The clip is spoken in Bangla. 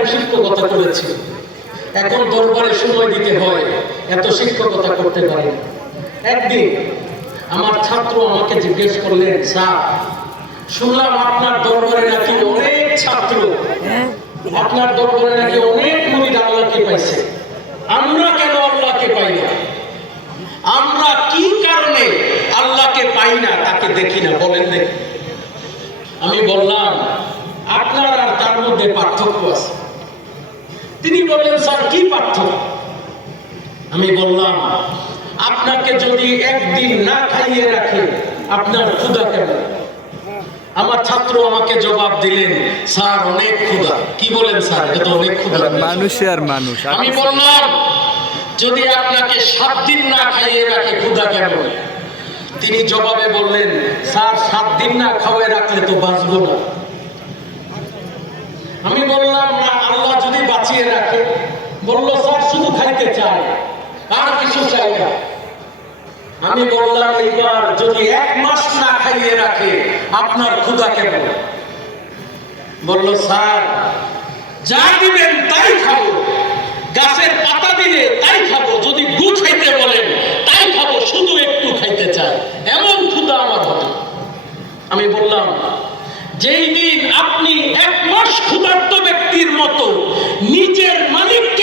টাইম শিক্ষকতা করেছি, এখন দরবারে সময় দিতে হয়, এত শিক্ষকতা করতে পারি না। একদিন আমার ছাত্র আমাকে জিজ্ঞেস করলেন, স্যার শুনলাম আপনার দরবারে নাকি অনেক ছাত্র, আপনার দরবারে নাকি অনেক মুরিদ আল্লাহকে পাইছে, আমরা কেন আল্লাহকে পাই না? আমরা কি কারণে আল্লাহকে পাই না, তাকে দেখি না, বলেন দেখি। আমি বললাম, আপনার আর তার মধ্যে পার্থক্য আছে। তিনি বললেন, স্যার কি পার্থক্য? আমি বললাম, আপনাকে যদি একদিন না খাইয়ে রাখে আপনার ক্ষুধা কেমন? আমার ছাত্র আমাকে জবাব দিলেন, স্যার অনেক ক্ষুধা। কি বলেন স্যার, এটা তো অনেক ক্ষুধা। মানুষ আর মানুষ। আমি বললাম, যদি আপনাকে 7 দিন না খাইয়ে রাখে ক্ষুধা কেমন? তিনি জবাবে বললেন, স্যার 7 দিন না খাওয়াই রাখলে তো বাঁচবো না। আমি বললাম, না আল্লাহ যদি বাঁচিয়ে রাখে? বললো, স্যার শুধু খাইতে চাই, আর কিছু চাই না। আমি বললাম, এইবার যদি 1 মাস না খাইয়ে রাখে আপনার ক্ষুধা কেমন? বললো, স্যার যা দিবেন তাই খাবো, গাছের পাতা দিলে তাই খাবো, যদি গু খাইতে বলেন তাই খাবো, শুধু একটু খাইতে চাই, এমন ক্ষুধা আমার হবে। আমি বললাম, যেই দিন আপনি 1 মাস ক্ষুধার্ত ব্যক্তির মতো নিজের মালিককে